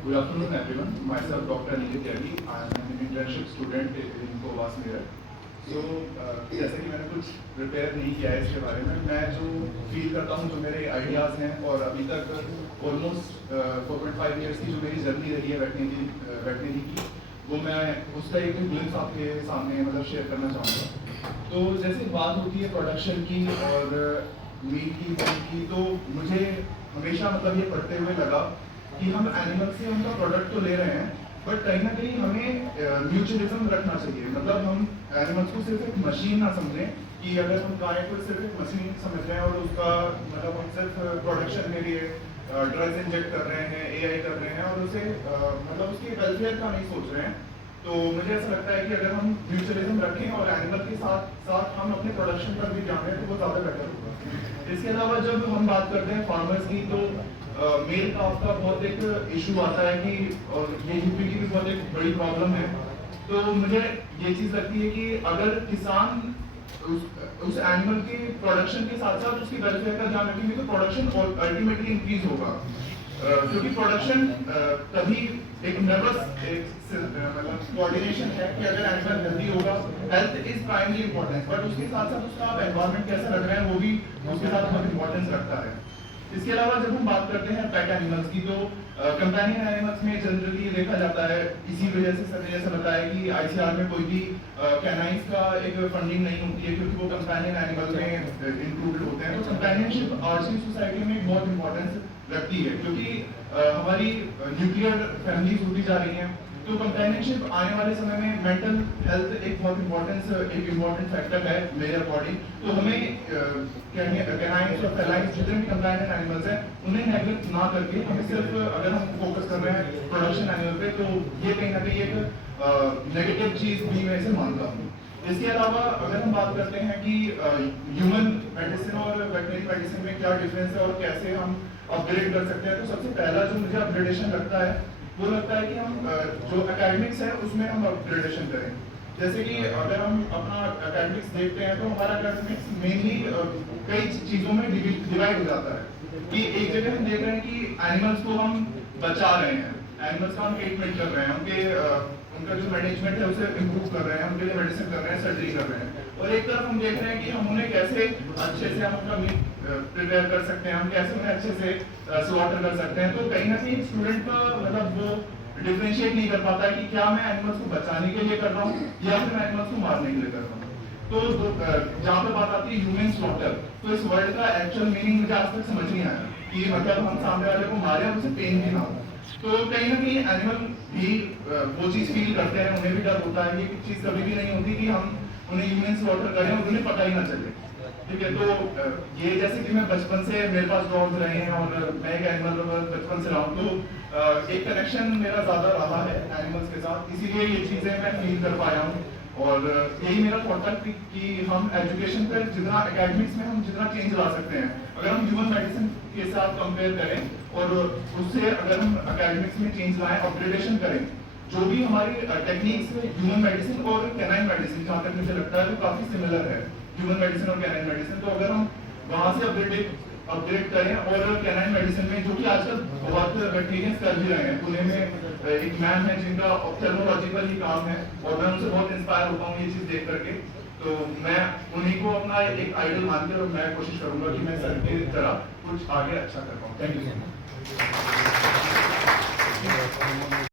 Good afternoon, everyone. Myself, Dr. Aniket Tyagi. I am an internship student in Covas Mirror. So, जैसे कि मैंने कुछ prepare नहीं किया है इसके बारे में, मैं जो फील करता हूँ, जो मेरे आइडियाज़ हैं और अभी तक ऑलमोस्ट 4.5 ईयर्स की जो मेरी जर्नी रही है वेटनरी की, वो मैं उसका एक ग्लिम्स आपके सामने मतलब शेयर करना चाहूँगा। तो जैसे बात होती है प्रोडक्शन की और मीट की, तो मुझे हमेशा मतलब ये पढ़ते हुए लगा कि हम एनिमल से उनका प्रोडक्ट तो ले रहे हैं, बट कहीं ना कहीं हमें म्यूचुअलिज्म रखना चाहिए। मतलब हम एनिमल्स को सिर्फ एक मशीन ना समझें कि अगर हम गाय को सिर्फ एक मशीन समझ रहे हैं और उसका मतलब हम सिर्फ प्रोडक्शन के लिए ड्रग्स इंजेक्ट कर रहे हैं, एआई कर रहे हैं और उसे मतलब उसकी वेलफेयर का नहीं सोच रहे हैं। तो मुझे ऐसा लगता है कि अगर हम म्यूचुअलिज्म रखें और एनिमल के साथ साथ हम अपने प्रोडक्शन पर भी ध्यान दें तो वो ज़्यादा बेटर होगा। इसके अलावा जब हम बात करते हैं फार्मर्स की, तो मेल काफ का बहुत एक इशू आता है कि और ये यूपी की भी बहुत एक बड़ी प्रॉब्लम है। तो मुझे ये चीज़ लगती है कि अगर किसान उस एनिमल के प्रोडक्शन के साथ साथ उसकी वेलफेयर का ध्यान रखेंगे तो प्रोडक्शन अल्टीमेटली इंक्रीज होगा। क्योंकि प्रोडक्शन तभी एक नर्वस मतलब कोऑर्डिनेशन है कि अगर एनिमल हेल्दी होगा, health is primary importance, but उसके साथ साथ उसका एनवायरनमेंट कैसा लग रहा है वो भी उसके साथ बहुत इंपॉर्टेंस रखता है। इसके अलावा जब हम बात करते हैं पेट एनिमल्स की, तो कंपेनियन एनिमल्स में जनरली ये देखा जाता है, इसी वजह से सर ने जैसा बताया कि आईसीआर में कोई भी कैनाइंस का एक फंडिंग नहीं होती है क्योंकि वो कंपेनियन एनिमल में इंक्लूडेड होते हैं। तो कंपेनियनशिप आरसी सोसाइटी में बहुत इंपॉर्टेंस रखती है क्योंकि हमारी न्यूक्लियर फैमिलीज होती जा रही हैं। तो कंपेनियनशिप आने वाले समय में मेंटल हेल्थ एक बहुत इम्पोर्टेंट फैक्टर है मेरे अकॉर्डिंग। तो हमें कैनाइंस और फेलाइंस जितने भी कंपेनियन एनिमल्स हैं उन्हें नेगलेक्ट ना करके हमें सिर्फ अगर हम फोकस कर रहे हैं प्रोडक्शन एनिमल पे, तो ये कहीं ना कहीं एक नेगेटिव चीज भी मैं इसे मानता हूँ। इसके अलावा अगर हम बात करते हैं कि ह्यूमन मेडिसिन और वेटनरी मेडिसिन में क्या डिफरेंस है और कैसे हम अपग्रेड कर सकते हैं, तो सबसे पहला जो मुझे अपग्रेडेशन लगता है वो लगता है कि हम जो एकेडमिक्स है उसमें हम अपग्रेडेशन करें। जैसे कि अगर हम अपना एकेडमिक्स देखते हैं तो हमारा एकेडमिक्स मेनली कई चीज़ों में डिवाइड हो जाता है कि एक जगह हम देख रहे हैं कि एनिमल्स को हम बचा रहे हैं, एनिमल्स का हम ट्रीटमेंट कर रहे हैं, उनका जो मैनेजमेंट है उसे इम्प्रूव कर रहे हैं, उनके लिए मेडिसिन कर रहे हैं, सर्जरी कर रहे हैं। और एक तरफ हम देख रहे हैं कि हम उन्हें कैसे अच्छे से हम उनका मीट प्रिपेयर कर सकते हैं, हम कैसे उन्हें अच्छे से स्लॉटर कर सकते हैं। तो कहीं ना कहीं स्टूडेंट का मतलब वो डिफरेंशिएट नहीं कर पाता है कि क्या मैं एनिमल्स को बचाने के लिए कर रहा हूँ या फिर मैं एनिमल्स को मारने के लिए कर रहा हूँ। तो जहाँ पे बात आती है ह्यूमन स्लॉटर, तो इस वर्ड का एक्चुअल मीनिंग मुझे आज तक समझ नहीं आया कि मतलब हम सामने वाले को मारे और उसे पेन भी ना हो। तो कहीं ना कहीं एनिमल भी वो चीज़ फील करते हैं, उन्हें भी डर होता है। ये चीज़ कभी भी नहीं होती कि हम उन्हें ह्यूमन स्लॉटर करें और उन्हें पता ही ना चले। ठीक है, तो ये जैसे कि मैं बचपन से मेरे पास डॉग्स रहे हैं और मैं एक एनिमल लवर बचपन से रहा हूँ, तो एक कनेक्शन मेरा ज़्यादा रहा है एनिमल्स के साथ, इसीलिए ये चीज़ें मैं फील कर पाया हूँ। और यही मेरा थॉट था कि हम एजुकेशन पर जितना एकेडमिक्स में हम जितना चेंज ला सकते हैं, अगर हम ह्यूमन मेडिसिन के साथ कंपेयर करें और उससे अगर हम एकेडमिक्स में चेंज लाएं, अपग्रेडेशन करें, जो भी हमारी टेक्निक्स है ह्यूमन मेडिसिन और कैनाइन मेडिसिन, जहाँ तक मुझे लगता है वो काफ़ी सिमिलर है ह्यूमन मेडिसिन और कैनाइन मेडिसिन। तो अगर हम वहाँ से अपग्रेड करें और कैनाइन मेडिसिन में, जो कि आजकल बहुत वेटरिनियंस कर भी रहे हैं, पुणे में एक मैम है जिनका ऑप्थेल्मोलॉजी पर ही काम है और मैं उनसे बहुत इंस्पायर होता हूँ ये चीज़ देख करके। तो मैं उन्हीं को अपना एक आइडल मानकर और मैं कोशिश करूंगा कि मैं सर की तरह कुछ आगे अच्छा कर पाऊँ। Thank you so much.